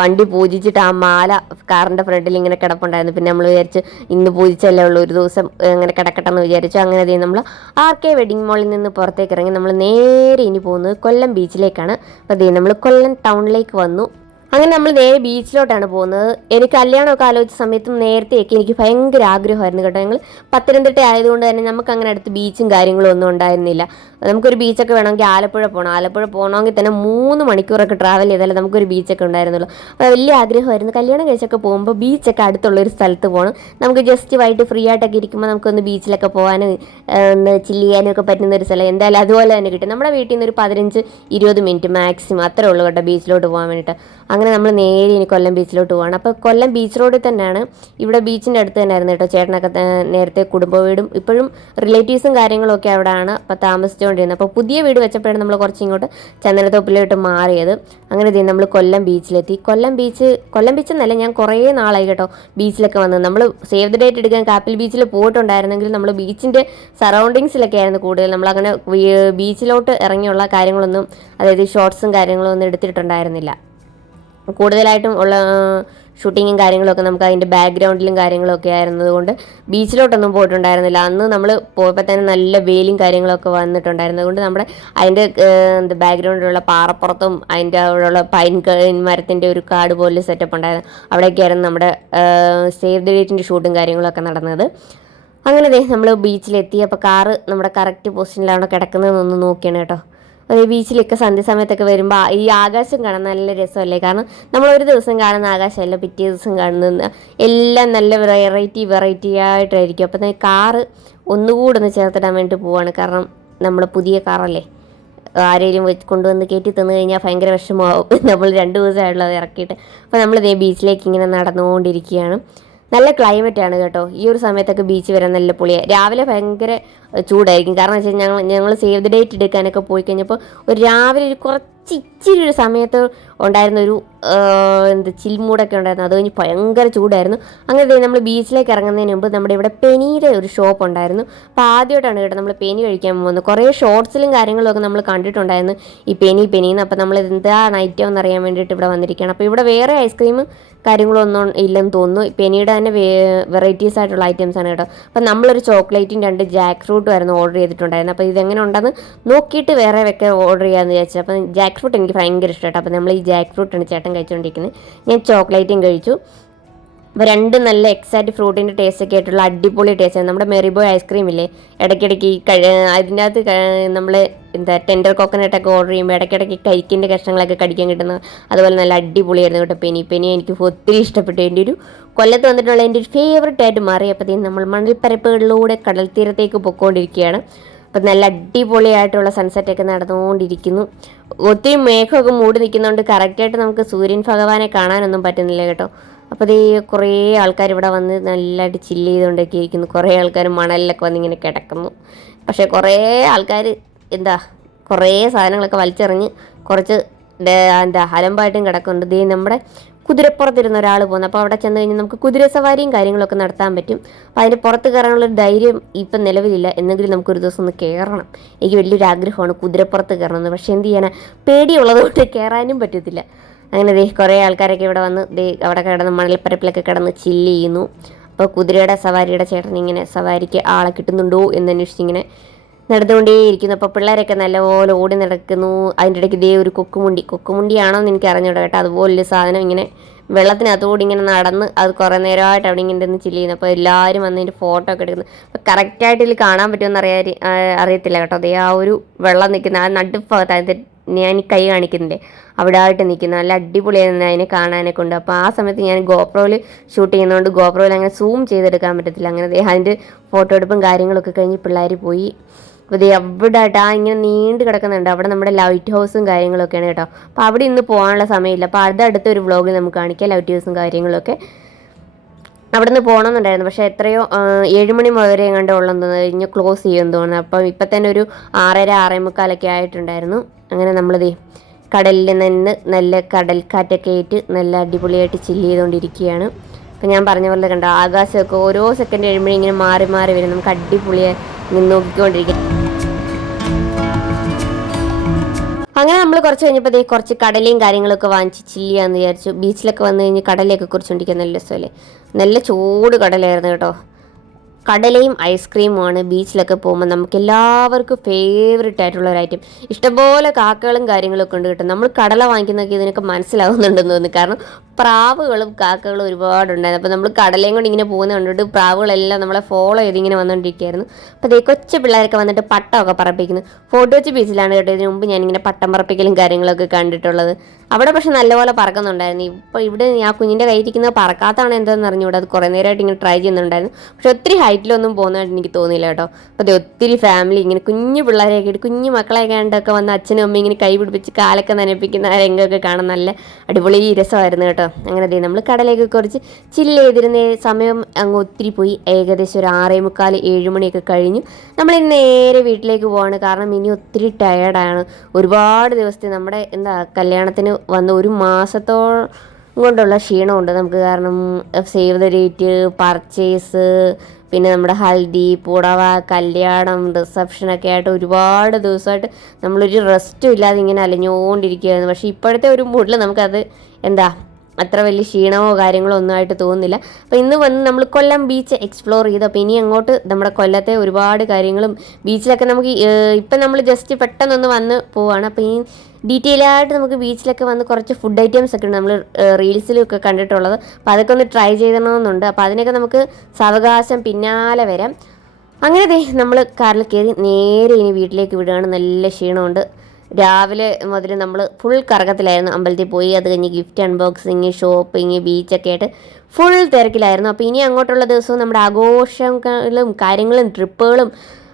വണ്ടി പൂജിച്ചിട്ട് ആ മാല കാറിന്റെ ഫ്രണ്ടിൽ ഇങ്ങനെ കിടപ്പുണ്ടായിരുന്നു. പിന്നെ നമ്മൾ വിചാരിച്ച് ഇന്ന് പൂജിച്ചല്ലേ ഉള്ളൂ ഒരു ദിവസം അങ്ങനെ കിടക്കട്ടെ എന്ന് വിചാരിച്ചു. അങ്ങനെ ദേ നമ്മൾ ആർ കെ വെഡിങ് മോളിൽ നിന്ന് പുറത്തേക്ക് ഇറങ്ങി നമ്മൾ നേരെ ഇനി പോകുന്നത് കൊല്ലം ബീച്ചിലേക്കാണ് അപ്പോൾ ദേ നമ്മൾ കൊല്ലം ടൗണിലേക്ക് വന്നു. അങ്ങനെ നമ്മൾ നേരെ ബീച്ചിലോട്ടാണ് പോകുന്നത്. എനിക്ക് കല്യാണമൊക്കെ ആലോചിച്ച സമയത്തും നേരത്തെയൊക്കെ എനിക്ക് ഭയങ്കര ആഗ്രഹമായിരുന്നു കേട്ടോ. ഞങ്ങൾ പത്തനംതിട്ട ആയതുകൊണ്ട് തന്നെ നമുക്ക് അങ്ങനെ അടുത്ത് ബീച്ചും കാര്യങ്ങളും ഒന്നും ഉണ്ടായിരുന്നില്ല. നമുക്കൊരു ബീച്ചൊക്കെ വേണമെങ്കിൽ ആലപ്പുഴ പോകണം ആലപ്പുഴ പോകണമെങ്കിൽ തന്നെ മൂന്ന് മണിക്കൂറൊക്കെ ട്രാവൽ ചെയ്താലേ നമുക്കൊരു ബീച്ചൊക്കെ ഉണ്ടായിരുന്നുള്ളൂ. അപ്പോൾ വലിയ ആഗ്രഹമായിരുന്നു. കല്യാണം കഴിച്ചൊക്കെ പോകുമ്പോൾ ബീച്ചൊക്കെ അടുത്തുള്ള ഒരു സ്ഥലത്ത് പോകണം നമുക്ക് ജസ്റ്റ് വൈകിട്ട് ഫ്രീ ആയിട്ടൊക്കെ ഇരിക്കുമ്പോൾ നമുക്കൊന്ന് ബീച്ചിലൊക്കെ പോകാനും ഒന്ന് ചില്ല് ചെയ്യാനും ഒക്കെ പറ്റുന്ന ഒരു സ്ഥലം. എന്തായാലും അതുപോലെ തന്നെ കിട്ടും. നമ്മുടെ വീട്ടിൽ നിന്ന് ഒരു പതിനഞ്ച് ഇരുപത് മിനിറ്റ് മാക്സിമം അത്രേ ഉള്ളൂ കേട്ടോ ബീച്ചിലോട്ട് പോകാൻ വേണ്ടിയിട്ട് അങ്ങനെ നമ്മൾ നേരെ ഇനി കൊല്ലം ബീച്ചിലോട്ട് പോകണം അപ്പോൾ കൊല്ലം ബീച്ച് റോഡിൽ തന്നെയാണ്. ഇവിടെ ബീച്ചിന്റെ അടുത്ത് തന്നെയായിരുന്നു കേട്ടോ ചേട്ടനൊക്കെ നേരത്തെ കുടുംബ വീടും. ഇപ്പോഴും റിലേറ്റീവ്സും കാര്യങ്ങളൊക്കെ അവിടെയാണ്. അപ്പോൾ താമസിച്ചുകൊണ്ടിരുന്നത് അപ്പോൾ പുതിയ വീട് വെച്ചപ്പോഴാണ് നമ്മൾ കുറച്ച് ഇങ്ങോട്ട് ചന്ദനത്തോപ്പിലോട്ട് മാറിയത്. അങ്ങനെ ദേ നമ്മൾ കൊല്ലം ബീച്ചിലെത്തി. കൊല്ലം ബീച്ച് കൊല്ലം ബീച്ച് എന്നല്ല ഞാൻ കുറേ നാളായി കേട്ടോ ബീച്ചിലൊക്കെ വന്നത്. നമ്മൾ സേവ് ദ ഡേറ്റ് എടുക്കാൻ കാപ്പിൽ ബീച്ചിൽ പോയിട്ടുണ്ടായിരുന്നെങ്കിൽ നമ്മൾ ബീച്ചിന്റെ സറൗണ്ടിങ്സിലൊക്കെ ആയിരുന്നു കൂടുതൽ. നമ്മൾ അങ്ങനെ ബീച്ചിലോട്ട് ഇറങ്ങിയുള്ള കാര്യങ്ങളൊന്നും അതായത് ഷോർട്സും കാര്യങ്ങളൊന്നും എടുത്തിട്ടുണ്ടായിരുന്നില്ല. കൂടുതലായിട്ടും ഉള്ള ഷൂട്ടിങ്ങും കാര്യങ്ങളൊക്കെ നമുക്ക് അതിന്റെ ബാക്ക്ഗ്രൗണ്ടിലും കാര്യങ്ങളൊക്കെ ആയിരുന്നതുകൊണ്ട് ബീച്ചിലോട്ടൊന്നും പോയിട്ടുണ്ടായിരുന്നില്ല. അന്ന് നമ്മൾ പോയപ്പോൾ തന്നെ നല്ല വെയിലും കാര്യങ്ങളൊക്കെ വന്നിട്ടുണ്ടായിരുന്നത് കൊണ്ട് നമ്മുടെ അതിന്റെ എന്താ ബാക്ക്ഗ്രൗണ്ടിലുള്ള പാറപ്പുറത്തും അതിന്റെ അവിടെയുള്ള പൈൻ മരത്തിന്റെ ഒരു കാട് പോലെ സെറ്റപ്പ് ഉണ്ടായിരുന്നു. അവിടെയൊക്കെയായിരുന്നു നമ്മുടെ സേവ് ദ ഡേറ്റിന്റെ ഷൂട്ടും കാര്യങ്ങളൊക്കെ നടന്നത്. അങ്ങനെ ദേ നമ്മൾ ബീച്ചിലെത്തി അപ്പോൾ കാറ് നമ്മുടെ കറക്റ്റ് പൊസിഷനിലാണ് കിടക്കുന്നതെന്നൊന്ന് നോക്കിയാണ് കേട്ടോ. ഒരു ബീച്ചിലൊക്കെ സന്ധ്യ സമയത്തൊക്കെ വരുമ്പോൾ ഈ ആകാശം കാണാൻ നല്ല രസമല്ലേ? കാരണം നമ്മൾ ഒരു ദിവസം കാണുന്ന ആകാശമല്ല പിറ്റേ ദിവസം കാണുന്ന എല്ലാം നല്ല വെറൈറ്റി വെറൈറ്റി ആയിട്ടായിരിക്കും. അപ്പം കാറ് ഒന്നുകൂടെ ഒന്ന് ചേർത്തിടാൻ വേണ്ടി പോവാണ്. കാരണം നമ്മൾ പുതിയ കാറല്ലേ ആരെങ്കിലും കൊണ്ടുവന്ന് കയറ്റി തന്നു കഴിഞ്ഞാൽ ഭയങ്കര വിഷമമാവും. നമ്മൾ രണ്ട് ദിവസമായിട്ടുള്ളത് ഇറക്കിയിട്ട്. അപ്പോൾ നമ്മളിതേ ബീച്ചിലേക്ക് ഇങ്ങനെ നടന്നുകൊണ്ടിരിക്കുകയാണ്. നല്ല ക്ലൈമറ്റ് ആണ് കേട്ടോ. ഈ ഒരു സമയത്തൊക്കെ ബീച്ച് വരാൻ നല്ല പൊളിയാണ് രാവിലെ ഭയങ്കര ചൂടായിരിക്കും. കാരണം വെച്ചാൽ ഞങ്ങൾ ഞങ്ങൾ സേവ് ദ ഡേറ്റ് എടുക്കാനൊക്കെ പോയി കഴിഞ്ഞപ്പോൾ ഒരു രാവിലെ ഒരു കുറച്ച് കുറച്ച് ഇച്ചിരി ഒരു സമയത്ത് ഉണ്ടായിരുന്ന ഒരു എന്ത് ചിൽമൂടൊക്കെ ഉണ്ടായിരുന്നു. അത് കഴിഞ്ഞ് ഭയങ്കര ചൂടായിരുന്നു. അങ്ങനെ നമ്മൾ ബീച്ചിലേക്ക് ഇറങ്ങുന്നതിന് മുമ്പ് നമ്മുടെ ഇവിടെ പെനിയുടെ ഒരു ഷോപ്പ് ഉണ്ടായിരുന്നു. അപ്പോൾ ആദ്യമായിട്ടാണ് കേട്ടോ നമ്മൾ പെനി കഴിക്കാൻ പോകുന്നത്. കുറേ ഷോർട്സിലും കാര്യങ്ങളൊക്കെ നമ്മൾ കണ്ടിട്ടുണ്ടായിരുന്നു. ഈ പെനി പെനിന്ന്. അപ്പോൾ നമ്മൾ എന്താണ് ഐറ്റം എന്ന് അറിയാൻ വേണ്ടിയിട്ട് ഇവിടെ വന്നിരിക്കുകയാണ്. അപ്പോൾ ഇവിടെ വേറെ ഐസ്ക്രീം കാര്യങ്ങളൊന്നും ഇല്ലെന്ന് തോന്നുന്നു. പെനിയുടെ തന്നെ വെറൈറ്റീസ് ആയിട്ടുള്ള ഐറ്റംസ് ആണ് കേട്ടോ. അപ്പം നമ്മളൊരു ചോക്ലേറ്റും രണ്ട് ജാക്ക് ഫ്രൂട്ടും ആയിരുന്നു ഓർഡർ ചെയ്തിട്ടുണ്ടായിരുന്നു അപ്പോൾ ഇതെങ്ങനെ ഉണ്ടെന്ന് നോക്കിയിട്ട് വേറെ വെക്കാൻ ഓർഡർ ചെയ്യാമെന്ന് വിചാരിച്ചു. അപ്പം ജാക്ക് ഫ്രൂട്ട് എനിക്ക് ഭയങ്കര ഇഷ്ടമായിട്ട് അപ്പോൾ നമ്മൾ ഈ ജാക്ക് ഫ്രൂട്ടാണ് ചേട്ടൻ കഴിച്ചുകൊണ്ടിരിക്കുന്നത് ഞാൻ ചോക്ലേറ്റും കഴിച്ചു. അപ്പോൾ രണ്ട് നല്ല എക്സാക്റ്റ് ഫ്രൂട്ടിന്റെ ടേസ്റ്റ് ഒക്കെ ആയിട്ടുള്ള അടിപൊളി ടേസ്റ്റ് ആണ്. നമ്മുടെ മെറിബോയ് ഐസ്ക്രീം ഇല്ലേ? ഇടയ്ക്കിടയ്ക്ക് അതിന്റെ അകത്ത് നമ്മൾ എന്താ ടെൻഡർ കോക്കനട്ടൊക്കെ ഓർഡർ ചെയ്യുമ്പോൾ ഇടയ്ക്കിടയ്ക്ക് കരിക്കിന്റെ കഷ്ണങ്ങളൊക്കെ കടിക്കാൻ കിട്ടുന്ന അതുപോലെ നല്ല അടിപൊളിയായിരുന്നു കേട്ടോ പെനി പെനി എനിക്ക് ഒത്തിരി ഇഷ്ടപ്പെട്ടു. എന്റെ ഒരു കൊല്ലത്ത് വന്നിട്ടുള്ള എന്റെ ഒരു ഫേവററ്റ് ആയിട്ട് മാറി. അപ്പോഴത്തേക്കും നമ്മൾ മണൽപ്പരപ്പുകളിലൂടെ കടൽ തീരത്തേക്ക് പൊയ്ക്കൊണ്ടിരിക്കുകയാണ് അപ്പം നല്ല അടിപൊളിയായിട്ടുള്ള സൺസെറ്റ് ഒക്കെ നടന്നുകൊണ്ടിരിക്കുന്നു. ഒത്തിരി മേഘമൊക്കെ മൂടി നിൽക്കുന്നതുകൊണ്ട് കറക്റ്റായിട്ട് നമുക്ക് സൂര്യൻ ഭഗവാനെ കാണാനൊന്നും പറ്റുന്നില്ല കേട്ടോ. അപ്പോൾ ഈ കുറേ ആൾക്കാർ ഇവിടെ വന്ന് നല്ലതായിട്ട് ചില്ല് ചെയ്തുകൊണ്ടൊക്കെ ഇരിക്കുന്നു കുറേ ആൾക്കാർ മണലിലൊക്കെ വന്ന് ഇങ്ങനെ കിടക്കുന്നു. പക്ഷേ കുറേ ആൾക്കാർ എന്താ കുറേ സാധനങ്ങളൊക്കെ വലിച്ചെറിഞ്ഞ് കുറച്ച് എന്താ അലമ്പായിട്ടും കിടക്കുന്നുണ്ട്. ദേ നമ്മുടെ കുതിരപ്പുറത്തിരുന്ന ഒരാൾ പോകുന്നത് അപ്പോൾ അവിടെ ചെന്ന് കഴിഞ്ഞാൽ നമുക്ക് കുതിര സവാരിയും കാര്യങ്ങളൊക്കെ നടത്താൻ പറ്റും. അപ്പോൾ അതിന്റെ പുറത്ത് കയറാനുള്ള ധൈര്യം ഇപ്പം നിലവിലില്ല. എന്നെങ്കിലും നമുക്കൊരു ദിവസം ഒന്ന് കയറണം എനിക്ക് വലിയൊരു ആഗ്രഹമാണ് കുതിരപ്പുറത്ത് കയറണമെന്ന്. പക്ഷേ എന്ത് ചെയ്യാനാ? പേടിയുള്ളതുകൊണ്ട് കയറാനും പറ്റത്തില്ല. അങ്ങനെ ദേ കുറേ ആൾക്കാരൊക്കെ ഇവിടെ വന്ന് ദേ അവിടെ കിടന്ന് മണൽപ്പരപ്പിലൊക്കെ കിടന്ന് ചില്ല് ചെയ്യുന്നു. അപ്പോൾ കുതിരയുടെ സവാരിയുടെ ചേട്ടൻ ഇങ്ങനെ സവാരിക്ക് ആളെ കിട്ടുന്നുണ്ടോ എന്ന് അന്വേഷിച്ചിങ്ങനെ നടന്നുകൊണ്ടേയിരിക്കുന്നു. അപ്പോൾ പിള്ളേരൊക്കെ നല്ലപോലെ ഓടി നടക്കുന്നു. അതിന്റെ ഇടയ്ക്ക് ഇതേ ഒരു കൊക്കുമുണ്ടി. കൊക്കുമുണ്ടിയാണോ എന്ന് എനിക്ക് അറിഞ്ഞൂടാ കേട്ടോ. അതുപോലൊരു സാധനം ഇങ്ങനെ വെള്ളത്തിനകത്തുകൂടി ഇങ്ങനെ നടന്ന് അത് കുറേ നേരമായിട്ട് അവിടെ ഇങ്ങനെ നിന്ന് ചില്ല് ചെയ്യുന്നു. അപ്പോൾ എല്ലാവരും വന്ന് അതിന്റെ ഫോട്ടോ ഒക്കെ എടുക്കുന്നു. അപ്പോൾ കറക്റ്റായിട്ട് ഇതിൽ കാണാൻ പറ്റുമെന്ന് അറിയാൻ അറിയത്തില്ല കേട്ടോ. അതേ ആ ഒരു വെള്ളം നിൽക്കുന്ന ആ നടുപ്പകത്ത് അതിന്റെ ഞാൻ കൈ കാണിക്കുന്നില്ലേ? അവിടെ ആയിട്ട് നിൽക്കുന്നു. നല്ല അടിപൊളിയായിരുന്നു അതിനെ കാണാനൊക്കെ ഉണ്ട്. അപ്പോൾ ആ സമയത്ത് ഞാൻ ഗോപ്രോയിൽ ഷൂട്ട് ചെയ്യുന്നതുകൊണ്ട് ഗോപ്രോയിൽ അങ്ങനെ സൂം ചെയ്തെടുക്കാൻ പറ്റത്തില്ല. അങ്ങനെ അതിന്റെ ഫോട്ടോ എടുപ്പും കാര്യങ്ങളൊക്കെ കഴിഞ്ഞ് പിള്ളേർ പോയി. അപ്പോൾ ഇത് അവിടെ ആ ഇങ്ങനെ നീണ്ട് കിടക്കുന്നുണ്ട്. അവിടെ നമ്മുടെ ലൈറ്റ് ഹൗസും കാര്യങ്ങളൊക്കെയാണ് കേട്ടോ. അപ്പോൾ അവിടെ ഇന്ന് പോകാനുള്ള സമയമില്ല. അപ്പോൾ അത് അടുത്തൊരു വ്ളോഗിൽ നമുക്ക് കാണിക്കാം ലൈറ്റ് ഹൗസും കാര്യങ്ങളൊക്കെ. അവിടെ നിന്ന് പോകണമെന്നുണ്ടായിരുന്നു. പക്ഷേ എത്രയോ ഏഴുമണി ഏഴ് മണി വരെ എങ്ങാണ്ട് തോന്നുന്നു കഴിഞ്ഞ് ക്ലോസ് ചെയ്യുമെന്ന് തോന്നുന്നു. അപ്പം ഇപ്പം തന്നെ ഒരു ആറര ആറേ മുക്കാലൊക്കെ ആയിട്ടുണ്ടായിരുന്നു. അങ്ങനെ നമ്മളിത് കടലിൽ നിന്ന് നല്ല കടൽക്കാറ്റൊക്കെ ആയിട്ട് നല്ല അടിപൊളിയായിട്ട് ചില്ല് ചെയ്തുകൊണ്ടിരിക്കുകയാണ്. അപ്പം ഞാൻ പറഞ്ഞ പോലെ കണ്ടോ ആകാശമൊക്കെ ഓരോ സെക്കൻഡ് ഏഴുമണി ഇങ്ങനെ മാറി മാറി വരും. നമുക്ക് അടിപൊളിയായി നോക്കിക്കൊണ്ടിരിക്കും. അങ്ങനെ നമ്മൾ കുറച്ച് കഴിഞ്ഞപ്പോൾ ദേ കുറച്ച് കടലയും കാര്യങ്ങളൊക്കെ വാങ്ങിച്ച് ചില്ലിയാന്ന് വിചാരിച്ചു. ബീച്ചിലൊക്കെ വന്നു കഴിഞ്ഞ് കടലയൊക്കെ കുറിച്ചുകൊണ്ടിരിക്കാൻ നല്ല രസമല്ലേ? നല്ല ചൂട് കടലായിരുന്നു കേട്ടോ. കടലയും ഐസ്ക്രീമുമാണ് ബീച്ചിലൊക്കെ പോകുമ്പോൾ നമുക്ക് എല്ലാവർക്കും ഫേവററ്റ് ആയിട്ടുള്ള ഒരു ഐറ്റം ഇഷ്ടംപോലെ കാക്കകളും കാര്യങ്ങളൊക്കെ ഉണ്ട് കേട്ടോ. നമ്മൾ കടല വാങ്ങിക്കുന്നൊക്കെ ഇതിനൊക്കെ മനസ്സിലാവുന്നുണ്ടെന്ന് തോന്നുന്നു. കാരണം പ്രാവുകളും കാക്കകളും ഒരുപാടുണ്ടായിരുന്നു അപ്പോൾ നമ്മൾ കടലയും കൊണ്ട് ഇങ്ങനെ പോകുന്നത് കണ്ടിട്ട് പ്രാവുകളെല്ലാം നമ്മളെ ഫോളോ ചെയ്ത് ഇങ്ങനെ വന്നുകൊണ്ടിരിക്കുകയായിരുന്നു അപ്പോൾ അതേ കൊച്ചു പിള്ളേരൊക്കെ വന്നിട്ട് പട്ടമൊക്കെ പറപ്പിക്കുന്നു. ഫോട്ടോ വെച്ച് ബീച്ചിലാണ് കേട്ടോ. ഇതിനു മുമ്പ് ഞാനിങ്ങനെ പട്ടം പറപ്പിക്കലും കാര്യങ്ങളൊക്കെ കണ്ടിട്ടുള്ളത്. അവിടെ പക്ഷെ നല്ലപോലെ പറക്കുന്നുണ്ടായിരുന്നു. ഇപ്പോൾ ഇവിടെ ആ കുഞ്ഞിന്റെ കയ്യിരിക്കുന്നത് പറക്കാത്തതാണ് എന്താണെന്ന് അറിഞ്ഞുകൂടാ. അത് കുറേ നേരമായിട്ട് ഇങ്ങനെ ട്രൈ ചെയ്യുന്നുണ്ടായിരുന്നു. പക്ഷെ ഒത്തിരി ഹൈറ്റിലൊന്നും പോകുന്നതായിട്ട് എനിക്ക് തോന്നിയില്ല കേട്ടോ. അത് ഒത്തിരി ഫാമിലി ഇങ്ങനെ കുഞ്ഞു പിള്ളേരെയൊക്കെ ആയിട്ട് കുഞ്ഞു മക്കളെ കണ്ടൊക്കെ വന്ന് അച്ഛനും അമ്മയും ഇങ്ങനെ കൈ പിടിപ്പിച്ച് കാലൊക്കെ നനപ്പിക്കുന്ന രംഗമൊക്കെ കാണാൻ നല്ല അടിപൊളി രസമായിരുന്നു കേട്ടോ. അങ്ങനെ ദേ നമ്മൾ കടലേക്ക് കുറച്ച് ചില്ല് ചെയ്തിരുന്ന സമയം അങ്ങ് ഒത്തിരി പോയി. ഏകദേശം ഒരു ആറേ മുക്കാൽ ഏഴ് മണിയൊക്കെ കഴിഞ്ഞു. നമ്മൾ നേരെ വീട്ടിലേക്ക് പോവാണ്. കാരണം ഇനി ഒത്തിരി ടയേർഡാണ് ഒരുപാട് ദിവസത്തെ നമ്മുടെ എന്താ കല്യാണത്തിന് വന്ന ഒരു മാസത്തോളം കൊണ്ടുള്ള ക്ഷീണമുണ്ട്. നമുക്ക് കാരണം സേവ് ദ ഡേറ്റ് പർച്ചേസ് പിന്നെ നമ്മുടെ ഹൽദി പുടവ കല്യാണം റിസപ്ഷൻ ഒക്കെ ആയിട്ട് ഒരുപാട് ദിവസമായിട്ട് നമ്മളൊരു റെസ്റ്റും ഇല്ലാതെ ഇങ്ങനെ അലഞ്ഞുകൊണ്ടിരിക്കുകയായിരുന്നു. പക്ഷേ ഇപ്പോഴത്തെ ഒരു മൂഡിൽ നമുക്കത് എന്താ അത്ര വലിയ ക്ഷീണമോ കാര്യങ്ങളോ ഒന്നും ആയിട്ട് തോന്നുന്നില്ല. അപ്പോൾ ഇന്ന് വന്ന് നമ്മൾ കൊല്ലം ബീച്ച് എക്സ്പ്ലോർ ചെയ്തു അപ്പോൾ ഇനി അങ്ങോട്ട് നമ്മുടെ കൊല്ലത്തെ ഒരുപാട് കാര്യങ്ങളും ബീച്ചിലൊക്കെ നമുക്ക് ഇപ്പം നമ്മൾ ജസ്റ്റ് പെട്ടെന്നൊന്ന് വന്ന് പോവാണ്. അപ്പോൾ ഈ ഡീറ്റെയിൽ ആയിട്ട് നമുക്ക് ബീച്ചിലൊക്കെ വന്ന് കുറച്ച് ഫുഡ് ഐറ്റംസ് ഒക്കെ ഉണ്ട്. നമ്മൾ റീൽസിലൊക്കെ കണ്ടിട്ടുള്ളത്. അപ്പോൾ അതൊക്കെ ഒന്ന് ട്രൈ ചെയ്യണമെന്നുണ്ട് അപ്പോൾ അതിനൊക്കെ നമുക്ക് സാവകാശം പിന്നാലെ വരാം. അങ്ങനെ നമ്മൾ കാറിൽ കയറി നേരെ ഇനി വീട്ടിലേക്ക് വിടുകയാണ്. നല്ല ക്ഷീണമുണ്ട്. രാവിലെ മുതൽ നമ്മൾ ഫുൾ കറക്കത്തിലായിരുന്നു. അമ്പലത്തിൽ പോയി അത് കഴിഞ്ഞ് ഗിഫ്റ്റ് അൺബോക്സിങ് ഷോപ്പിംഗ് ബീച്ചൊക്കെ ആയിട്ട് ഫുൾ തിരക്കിലായിരുന്നു. അപ്പോൾ ഇനി അങ്ങോട്ടുള്ള ദിവസവും നമ്മുടെ ആഘോഷങ്ങളും കാര്യങ്ങളും ട്രിപ്പുകളും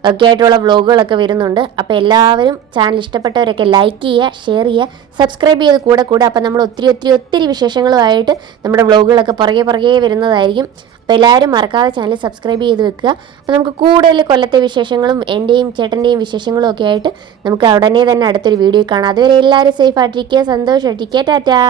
ഒക്കെ ആയിട്ടുള്ള വ്ളോഗുകളൊക്കെ വരുന്നുണ്ട്. അപ്പോൾ എല്ലാവരും ചാനൽ ഇഷ്ടപ്പെട്ടവരൊക്കെ ലൈക്ക് ചെയ്യുക ഷെയർ ചെയ്യുക സബ്സ്ക്രൈബ് ചെയ്ത് കൂടെ കൂടെ. അപ്പോൾ നമ്മൾ ഒത്തിരി ഒത്തിരി ഒത്തിരി വിശേഷങ്ങളുമായിട്ട് നമ്മുടെ വ്ളോഗുകളൊക്കെ പുറകെ പുറകെ വരുന്നതായിരിക്കും. അപ്പോൾ എല്ലാവരും മറക്കാതെ ചാനൽ സബ്സ്ക്രൈബ് ചെയ്ത് വെക്കുക. അപ്പോൾ നമുക്ക് കൂടുതൽ കൊല്ലത്തെ വിശേഷങ്ങളും എന്റെയും ചേട്ടന്റെയും വിശേഷങ്ങളും ഒക്കെ ആയിട്ട് നമുക്ക് ഉടനെ തന്നെ അടുത്തൊരു വീഡിയോ കാണാം. അതുവരെ എല്ലാവരും സേഫ് ആയിട്ടിരിക്കുക സന്തോഷമായിട്ടിരിക്കുക. ടാറ്റാ.